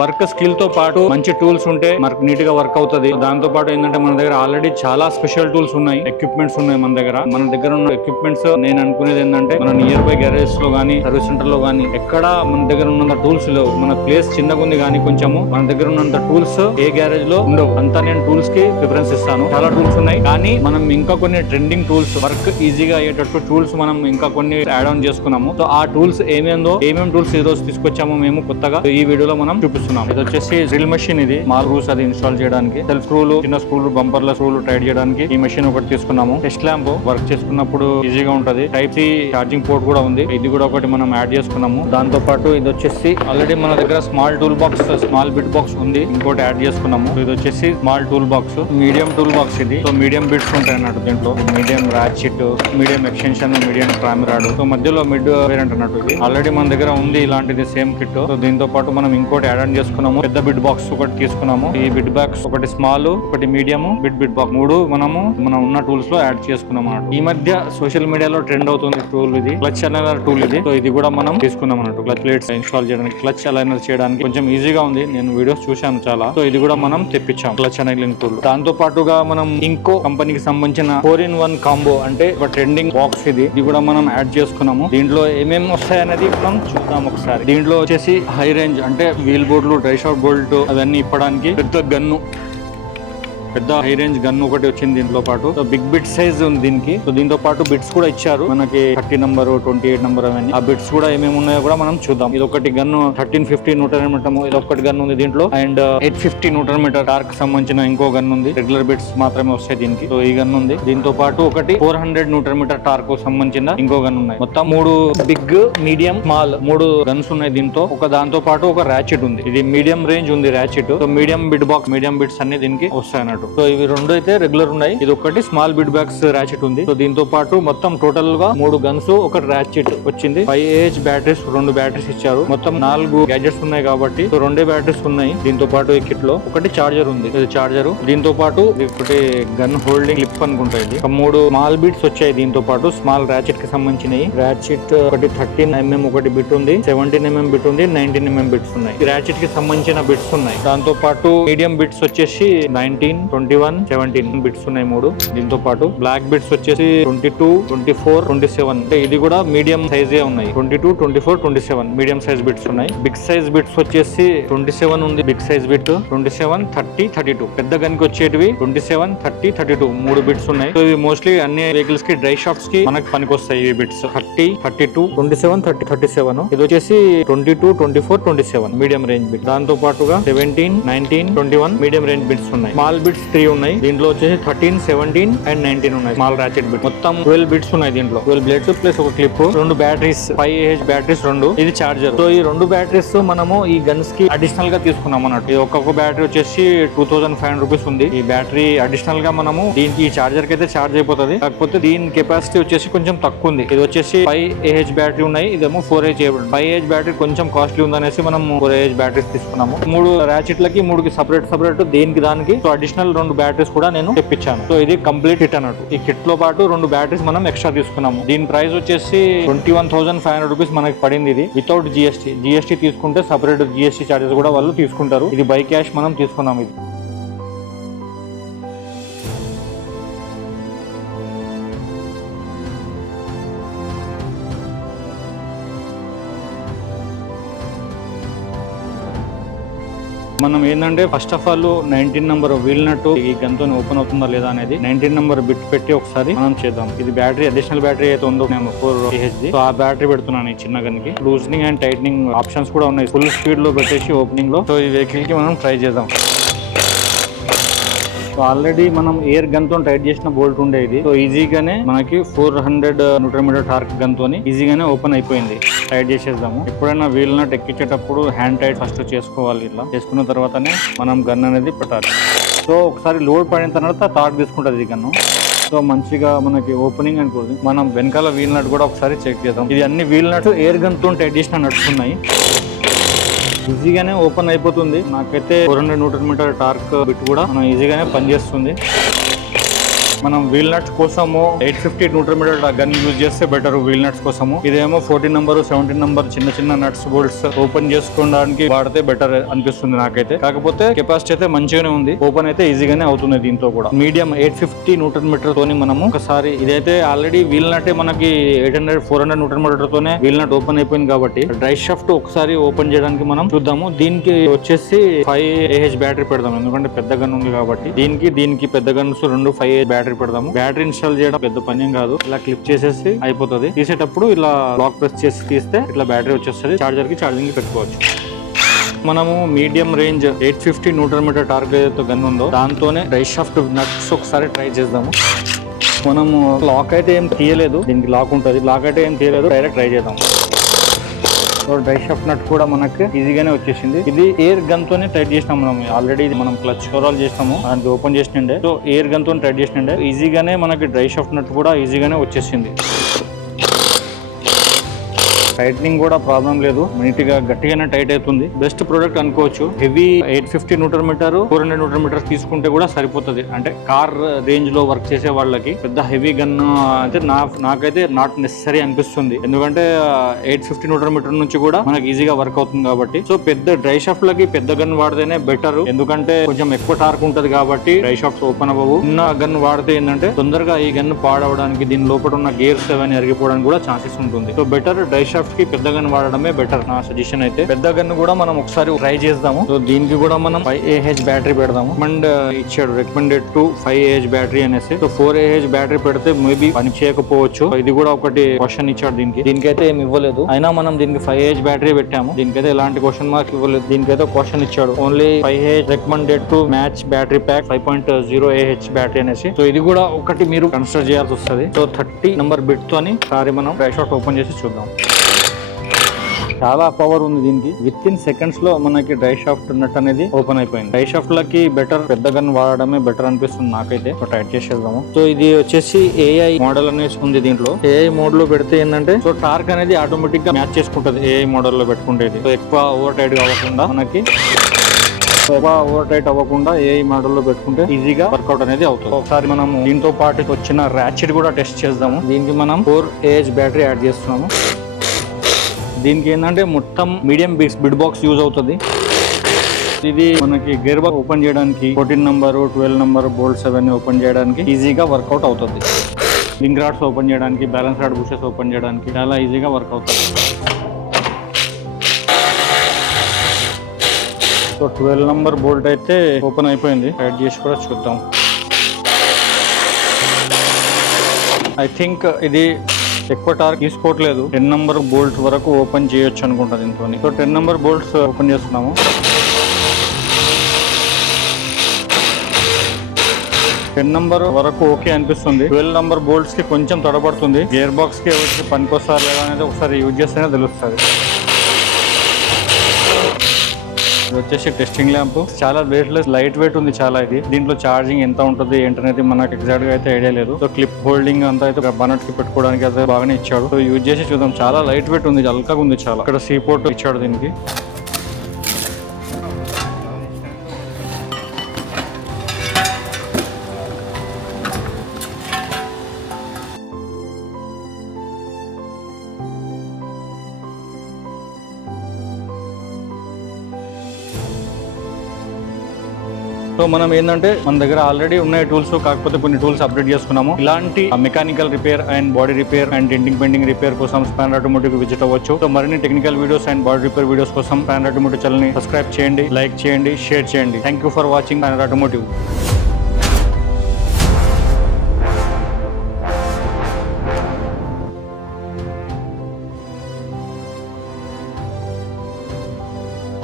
Work skill తో పాటు మంచి టూల్స్ ఉంటే మనకు నీట్ గా వర్క్ అవుతుంది. దాంతో పాటు ఏంటంటే మన దగ్గర ఆల్రెడీ చాలా స్పెషల్ టూల్స్ ఉన్నాయి, ఎక్విప్మెంట్స్ ఉన్నాయి. మన దగ్గర ఉన్న ఎక్విప్మెంట్స్ నేను అనుకునేది ఏంటంటే మన నియర్ బై గ్యారేజ్ లో గానీ సర్వీస్ సెంటర్ లో గానీ ఎక్కడ మన దగ్గర ఉన్నంత టూల్స్ లేవు. మన ప్లేస్ చిన్నగా ఉంది కానీ కొంచెము మన దగ్గర ఉన్నంత టూల్స్ ఏ గ్యారేజ్ లో ఉండవు. అంతా నేను టూల్స్ కి ప్రిఫరెన్స్ ఇస్తాను. చాలా టూల్స్ ఉన్నాయి కానీ మనం ఇంకా కొన్ని ట్రెండింగ్ టూల్స్, వర్క్ ఈజీగా అయ్యేటట్టు టూల్స్ మనం ఇంకా కొన్ని యాడ్ ఆన్ చేసుకున్నాము. సో ఆ టూల్స్ ఏమేం టూల్స్ ఈ రోజు తీసుకొచ్చామో మేము కొత్తగా ఈ వీడియోలో మనం చూపిస్తున్నాం. ఇది వచ్చేసి డ్రిల్ మెషిన్. ఇది స్మాల్ రూస్ అది ఇన్స్టాల్ చేయడానికి, సెల్ఫ్ స్క్రూలు, చిన్న స్క్రూలు, బంపర్ల స్క్రూలు టైట్ చేయడానికి ఈ మెషిన్ ఒకటి తీసుకున్నాము. టెస్ట్ ల్యాంప్ వర్క్ చేసుకున్నప్పుడు ఈజీగా ఉంటది. టైప్ సి ఛార్జింగ్ పోర్ట్ కూడా ఉంది. ఇది కూడా ఒకటి మనం యాడ్ చేసుకున్నాము. దాంతో పాటు ఇది వచ్చేసి ఆల్రెడీ మన దగ్గర small tool box, small bit box ఉంది, ఇంకోటి యాడ్ చేసుకున్నాము. ఇది వచ్చేసి small tool box, medium tool box ఇది. సో మీడియం బిట్స్ ఉంటాయి అన్నట్టు దీంట్లో. Medium ratchet, medium extension, medium tram rod. So మధ్యలో మిడ్ వేరియంట్ అన్నట్టు ఇది ఆల్రెడీ మన దగ్గర ఉంది ఇలాంటిది సేమ్ కిట్. సో దీంతో పాటు మనం ఇంకోటి యాడ్ ఆన్ చేసుకున్నాము. పెద్ద బిడ్ బాక్స్ ఒకటి తీసుకున్నాము. ఈ బిడ్ బాక్స్ ఒకటి స్మాల్, ఒకటి మీడియం, బిడ్ బాక్స్ మూడు మనం ఉన్న టూల్స్ లో యాడ్ చేసుకున్నాం అన్నట్టు. ఈ మధ్య సోషల్ మీడియాలో ట్రెండ్ అవుతుంది టూల్ ఇది, క్లచ్ అలైనర్ టూల్ ఇది. సో ఇది కూడా మనం తీసుకున్నాం అన్నట్టు. క్లచ్ ప్లేట్స్ ఇన్స్టాల్ చేయడానికి, క్లచ్ అలైనర్ చేయడానికి కొంచెం ఈజీగా ఉంది. నేను వీడియోస్ చూశాను చాలా. సో ఇది కూడా మనం తెప్పించాం క్లచ్ అనైలింగ్ టూల్. దాంతో పాటుగా మనం ఇంకో కంపెనీకి సంబంధించిన 4-in-1 కాంబో అంటే ఒక ట్రెండింగ్ బాక్స్ ఇది. ఇది కూడా మనం యాడ్ చేసుకున్నాము. దీంట్లో ఏమేమి వస్తాయనేది మనం చూద్దాం ఒకసారి. దీంట్లో వచ్చేసి హై రేంజ్ అంటే వీల్ బోర్డులు, డ్రై షాట్ బోల్ట్ అవన్నీ ఇప్పడానికి పెద్ద గన్ను, పెద్ద హై రేంజ్ గన్ ఒకటి వచ్చింది దీంట్లో పాటు. బిగ్ బిట్ సైజ్ ఉంది దీనికి. సో దీంతో పాటు బిట్స్ కూడా ఇచ్చారు మనకి, 30 నంబర్, 28 నంబర్ అవన్నీ. ఆ బిట్స్ కూడా ఏమేమి ఉన్నాయో కూడా మనం చూద్దాం. ఇది ఒకటి గన్ 1350 Nm, ఇది ఒకటి గన్ ఉంది దీంట్లో. అండ్ 850 Nm టార్క్ సంబంధించిన ఇంకో గన్ ఉంది. రెగ్యులర్ బిట్స్ మాత్రమే వస్తాయి దీనికి. సో ఈ గన్ ఉంది. దీంతో పాటు ఒకటి 400 Nm టార్క్ సంబంధించిన ఇంకో గన్ ఉన్నాయి. మొత్తం 3 బిగ్, మీడియం, స్మాల్ 3 గన్స్ ఉన్నాయి దీంతో. దాంతో పాటు ఒక ర్యాచెట్ ఉంది. ఇది మీడియం రేంజ్ ఉంది ratchet. So medium bit box, medium bits అన్ని దీనికి వస్తాయి అన్నట్టు. సో ఇవి రెండు అయితే రెగ్యులర్ ఉన్నాయి. ఇది ఒకటి స్మాల్ బిడ్ బాక్స్ ర్యాచెట్ ఉంది. సో దీంతో పాటు మొత్తం టోటల్ గా 3 గన్స్, ఒక ర్యాచెట్ వచ్చింది. 5Ah బ్యాటరీస్, 2 బ్యాటరీస్ ఇచ్చారు. మొత్తం 4 గ్యాజెట్స్ ఉన్నాయి కాబట్టి సో 2 బ్యాటరీస్ ఉన్నాయి. దీంతో పాటు ఈ కిట్ లో ఒకటి చార్జర్ ఉంది. ఇది చార్జర్. దీంతో పాటు ఒకటి గన్ హోల్డింగ్ క్లిప్ అనుకుంటా. ఇది 3 స్మాల్ బిట్స్ వచ్చాయి దీంతో పాటు. స్మాల్ ర్యాచెట్ కి సంబంధించినవి. ర్యాచెట్ ఒకటి 13mm ఒకటి బిట్ ఉంది, 17mm బిట్ ఉంది, 19mm బిట్స్ ఉన్నాయి. ర్యాచెట్ కి సంబంధించిన బిట్స్ ఉన్నాయి. దాంతో పాటు మీడియం బిట్స్ వచ్చేసి 19, 21, 17 బిట్స్ ఉన్నాయి 3. దీంతో పాటు బ్లాక్ బిట్స్ వచ్చేసి 22, 24, 27. అంటే ఇది కూడా మీడియం సైజే ఉన్నాయి. 22, 24, 27 మీడియం సైజ్ బిట్స్ ఉన్నాయి. బిగ్ సైజ్ బిట్స్ వచ్చేసి 27 ఉంది బిగ్ సైజ్ బిట్, 27, 30, 32. పెద్ద గన్ కి వచ్చేటివి 27, 30, 32 3 బిట్స్ ఉన్నాయి. సో ఇవి మోస్ట్లీ అన్ని వెహికల్స్ కి, డ్రై షాప్స్ కి మనకి పనికొస్తాయి ఈ బిట్స్. 30, 32, 27, 30, 37. ఇది వచ్చేసి 22, 24, 27 మీడియం రేంజ్ బిట్. దాంతో పాటుగా 17, 19, 21 మీడియం రేంజ్ బిట్స్ ఉన్నాయి. స్మాల్ బిట్స్ 3 ఉన్నాయి. దీంట్లో వచ్చేసి 13, 17 అండ్ 19 ఉన్నాయి. Small ratchet bit. మొత్తం 12 బిట్స్ ఉన్నాయి దీంట్లో. 12 బ్లేడ్స్ ప్లస్ ఒక క్లిప్, 2 బ్యాటరీస్, 5Ah బ్యాటరీస్ 2. ఇది చార్జర్. సో ఈ 2 బ్యాటరీస్ మనము ఈ గన్స్ కి అడిషనల్ గా తీసుకున్నాం అన్నట్టు. ఇది ఒక్కొక్క బ్యాటరీ వచ్చేసి 2500 రూపీస్ ఉంది. ఈ బ్యాటరీ అడిషనల్ గా మనము దీనికి, ఈ చార్జర్ కి అయితే చార్జ్ అయిపోతుంది. కాకపోతే దీని కెపాసిటీ వచ్చేసి కొంచెం తక్కువ ఉంది. ఇది వచ్చేసి 5Ah బ్యాటరీ ఉన్నాయి, ఇదేమో 4Ah. 5Ah బ్యాటరీ కొంచెం కాస్ట్లీ ఉందనేసి మనం 4Ah బ్యాటరీస్ తీసుకున్నాము. 3 ర్యాచెట్లకి 3కి సపరేట్ దేనికి దానికి. సో అడిషనల్ 2 బ్యాటరీస్ కూడా నేను తెప్పించాను. సో ఇది కంప్లీట్ హిట్ అన్నట్టు. ఈ కిట్ లో పాటు 2 బ్యాటరీస్ మనం ఎక్స్ట్రా తీసుకున్నాము. దీని ప్రైస్ వచ్చేసి 21,500 రూపీస్ మనకి పడింది. ఇది వితౌట్ జిఎస్టీ తీసుకుంటే సపరేట్ జిఎస్టీ చార్జెస్ కూడా వాళ్ళు తీసుకుంటారు. ఇది బై క్యాష్ మనం తీసుకున్నాం. ఇది మనం ఏంటంటే first of all 19 number wheel nut ఈ గన్ తో ఓపెన్ అవుతుందా లేదా అనేది 19 నంబర్ బిట్ పెట్టి ఒకసారి మనం చేద్దాం. ఇది బ్యాటరీ, అడిషనల్ బ్యాటరీ అయితే ఉందో నేను 4Ah, సో ఆ బ్యాటరీ పెడుతున్నాను ఈ చిన్న గన్ కి. లూజనింగ్ అండ్ టైట్నింగ్ ఆప్షన్స్ కూడా ఉన్నాయి. ఫుల్ స్పీడ్ లో పెట్టేసి ఓపెనింగ్ లో. సో ఈ వెహికల్ కి మనం ట్రై చేద్దాం. సో ఆల్రెడీ మనం ఎయిర్ గన్ తో టైట్ చేసిన బోల్ట్ ఉండేది. సో ఈజీగానే మనకి 400 Nm టార్క్ గన్ తోని ఈజీగానే ఓపెన్ అయిపోయింది. టైట్ చేసేద్దాము. ఎప్పుడైనా వీల్ నట్ ఎక్కించేటప్పుడు హ్యాండ్ టైట్ ఫస్ట్ చేసుకోవాలి. ఇలా చేసుకున్న తర్వాతనే మనం గన్ అనేది పెట్టాలి. సో ఒకసారి లోడ్ పడిన తర్వాత టార్క్ తీసుకుంటుంది ఈ గన్ను. సో మంచిగా మనకి ఓపెనింగ్ అనుకోండి. మనం వెనకాల వీల్ నట్ కూడా ఒకసారి చెక్ చేద్దాం. ఇది అన్ని వీల్ నట్స్ ఎయిర్ గన్ తో టైట్ చేసిన నట్స్ ఉన్నాయి. ఈజీగానే ఓపెన్ అయిపోతుంది. నాకైతే 400 Nm టార్క్ బిట్ కూడా మనం ఈజీగానే పనిచేస్తుంది. మనం వీల్ నట్స్ కోసము 850 న్యూటన్ మీటర్ గన్ యూజ్ చేస్తే బెటర్ వీల్ నట్స్ కోసము. ఇదేమో 14 నంబర్ 17 నంబర్ చిన్న చిన్న నట్స్ బోల్ట్స్ ఓపెన్ చేసుకోవడానికి వాడితే బెటర్ అనిపిస్తుంది నాకైతే. కాకపోతే కెపాసిటీ అయితే మంచిగానే ఉంది, ఓపెన్ అయితే ఈజీగానే అవుతుంది దీంతో కూడా. మీడియం 850 న్యూటన్ మీటర్ తోని మనము ఒకసారి ఇదైతే ఆల్రెడీ వీల్ నట్ మనకి 400 న్యూటన్ మీటర్ తోనే వీల్ నట్ ఓపెన్ అయిపోయింది కాబట్టి డ్రై షాఫ్ట్ ఒకసారి ఓపెన్ చేయడానికి మనం చూద్దాము. దీనికి వచ్చేసి 5Ah బ్యాటరీ పెడదాం, ఎందుకంటే పెద్ద గన్ ఉంది కాబట్టి. దీనికి పెద్ద గన్స్ 2 5Ah బ్యాటరీ పెడదాము. బ్యాటరీ ఇన్స్టాల్ చేయడం పెద్ద పని కాదు, ఇలా క్లిప్ చేసేసి అయిపోతుంది. తీసేటప్పుడు ఇలా లాక్ ప్రెస్ చేసి తీస్తే ఇట్లా బ్యాటరీ వచ్చేస్తుంది, చార్జర్ కి ఛార్జింగ్ పెట్టుకోవచ్చు. మనము medium range 850 newton metre target ఏదైతే గన్ ఉందో దాంతోనే డ్రై షాఫ్ట్ నట్స్ ఒకసారి ట్రై చేద్దాము. మనము లాక్ అయితే ఏం తీయలేదు, దీనికి లాక్ ఉంటుంది, లాక్ అయితే ఏం తీయలేదు, డైరెక్ట్ ట్రై చేద్దాం. డ్రై షాఫ్ట్ నట్ కూడా మనకి ఈజీగానే వచ్చేసింది. ఇది ఎయిర్ గన్ తోనే టైట్ చేసినాం మనం ఆల్రెడీ. మనం క్లచ్ ఓవరాల్ చేసినాము, దానికి ఓపెన్ చేసినండే. సో ఎయిర్ గన్ తో టైట్ చేసినండే ఈజీగానే మనకి డ్రై షాఫ్ట్ నట్ కూడా ఈజీగానే వచ్చేసింది. టైట్నింగ్ కూడా ప్రాబ్లం లేదు, నీట్ గా గట్టిగానే టైట్ అవుతుంది. బెస్ట్ ప్రోడక్ట్ అనుకోవచ్చు. Heavy 850 newton metre 400 newton metre తీసుకుంటే కూడా సరిపోతుంది. అంటే కార్ రేంజ్ లో వర్క్ చేసే వాళ్ళకి పెద్ద హెవీ గన్ అయితే నాకైతే నాట్ నెసరీ అనిపిస్తుంది. ఎందుకంటే 850 న్యూటన్ మీటర్ నుంచి కూడా మనకి ఈజీగా వర్క్ అవుతుంది కాబట్టి. సో పెద్ద డ్రై షాఫ్ట్ లకి పెద్ద గన్ వాడితేనే బెటర్, ఎందుకంటే కొంచెం ఎక్కువ టార్క్ ఉంటది కాబట్టి డ్రై షాఫ్ట్ ఓపెన్ అవ్వవు. ఉన్న గన్ వాడితే ఏంటంటే తొందరగా ఈ గన్ పాడవడానికి, దీని లోపల ఉన్న గేర్స్ అవన్నీ అరిగిపోవడానికి కూడా ఛాన్సెస్ ఉంటుంది. సో బెటర్ డ్రై షాఫ్ట్ కి పెద్ద గన్ వాడడమే బెటర్ నా సజెషన్ అయితే. పెద్ద గన్ కూడా మనం ఒకసారి ట్రై చేద్దాము. సో దీనికి కూడా మనం 5Ah బ్యాటరీ పెడదాము. అండ్ ఇచ్చాడు రికమెండెడ్ టు 5Ah బ్యాటరీ అనేసి. సో 4Ah బ్యాటరీ పెడితే మేబీ పని చేయకపోవచ్చు. ఇది కూడా ఒకటి క్వశ్చన్ ఇచ్చాడు దీనికైతే ఏమి ఇవ్వలేదు. అయినా మనం దీనికి 5Ah బ్యాటరీ పెట్టాము, దీనికైతే ఎలాంటి క్వశ్చన్ మార్క్ ఇవ్వలేదు. దీనికైతే క్వశ్చన్ ఇచ్చాడు only 5Ah recommended to match battery pack 5.0Ah battery అనేసి. సో ఇది కూడా ఒకటి మీరు కన్సిడర్ చేయాల్సి వస్తుంది. సో 30 నంబర్ బిట్ తోని సారి మనం డ్రై షాఫ్ట్ ఓపెన్ చేసి చూద్దాం. చాలా పవర్ ఉంది దీనికి. విత్ ఇన్ సెకండ్స్ లో మనకి డ్రై షాఫ్ట్ నట్ అనేది ఓపెన్ అయిపోయింది. డ్రై షాఫ్ట్ లకి బెటర్ పెద్ద గన్ వాడడమే బెటర్ అనిపిస్తుంది నాకైతే. టైట్ చేసేద్దాము. సో ఇది వచ్చేసి AI మోడల్ అనేది ఉంది దీంట్లో. AI మోడ్ లో పెడితే ఏంటంటే సో టార్క్ అనేది ఆటోమేటిక్ గా మ్యాచ్ చేసుకుంటది AI మోడల్ లో పెట్టుకుంటేది. సో ఎక్కువ ఓవర్ టైట్ కాకుండా మనకి ఓవర్ టైట్ అవ్వకుండా AI మోడల్ లో పెట్టుకుంటే ఈజీగా వర్కౌట్ అనేది అవుతుంది. ఒకసారి మనం దీంతో పాటు వచ్చిన ర్యాచెట్ కూడా టెస్ట్ చేద్దాము. దీనికి మనం 4Ah బ్యాటరీ యాడ్ చేస్తున్నాము. దీనికి ఏంటంటే మొత్తం మీడియం బిడ్ బాక్స్ యూజ్ అవుతుంది. ఇది మనకి గేర్ బాక్స్ ఓపెన్ చేయడానికి 14 నంబర్ 12 నంబర్ బోల్ట్స్ అవన్నీ ఓపెన్ చేయడానికి ఈజీగా వర్కౌట్ అవుతుంది. లింక్ రాడ్స్ ఓపెన్ చేయడానికి, బ్యాలెన్స్ రాడ్ బుషెస్ ఓపెన్ చేయడానికి చాలా ఈజీగా వర్క్ అవుతుంది. సో 12 నంబర్ బోల్ట్ అయితే ఓపెన్ అయిపోయింది. యాడ్ చేసి కూడా చూద్దాం. ఐ థింక్ ఇది ఎక్కువ టార్క్ తీసుకోవట్లేదు. 10 నంబర్ బోల్ట్ వరకు ఓపెన్ చేయొచ్చు అనుకుంటా దీంతో. సో 10 నంబర్ బోల్ట్స్ ఓపెన్ చేస్తున్నాము. 10 నంబర్ వరకు ఓకే అనిపిస్తుంది. 12 నంబర్ బోల్ట్స్ కి కొంచెం తడబడుతుంది. గేర్ బాక్స్ కి ఎవరికి పనికొస్తారు లేదా అనేది ఒకసారి యూజ్ చేస్తేనే తెలుస్తుంది. ఇది వచ్చేసి టెస్టింగ్ ల్యాంప్. చాలా వెయిట్లెస్, లైట్ వెయిట్ ఉంది చాలా. ఇది దీంట్లో ఛార్జింగ్ ఎంత ఉంటుంది ఏంటనేది మనకు ఎగ్జాక్ట్ గా అయితే ఐడియా లేదు. సో క్లిప్ హోల్డింగ్ అంతా అయితే బనట్ కి పెట్టుకోవడానికి అయితే బాగానే ఇచ్చాడు. సో యూజ్ చేసి చూద్దాం. చాలా లైట్ వెయిట్ ఉంది, అల్కాగా ఉంది చాలా. ఇక్కడ C పోర్ట్ ఇచ్చాడు దీనికి. సో మనం ఏంటంటే మన దగ్గర ఆల్రెడీ ఉన్నాయి టూల్స్, కాకపోతే కొన్ని టూల్స్ అప్డేట్ చేసుకున్నాము. ఇలాంటి mechanical repair and body repair and denting painting repair కోసం స్పానర్ ఆటోమోటివ్ విజిట్ అవ్వచ్చు. సో మరిన్ని technical videos and body repair videos కోసం స్పానర్ ఆటోమోటివ్ ఛానల్ ని సబ్స్క్రైబ్ చేయండి, లైక్ చేయండి, షేర్ చేయండి. Thank you for watching spanner automotive.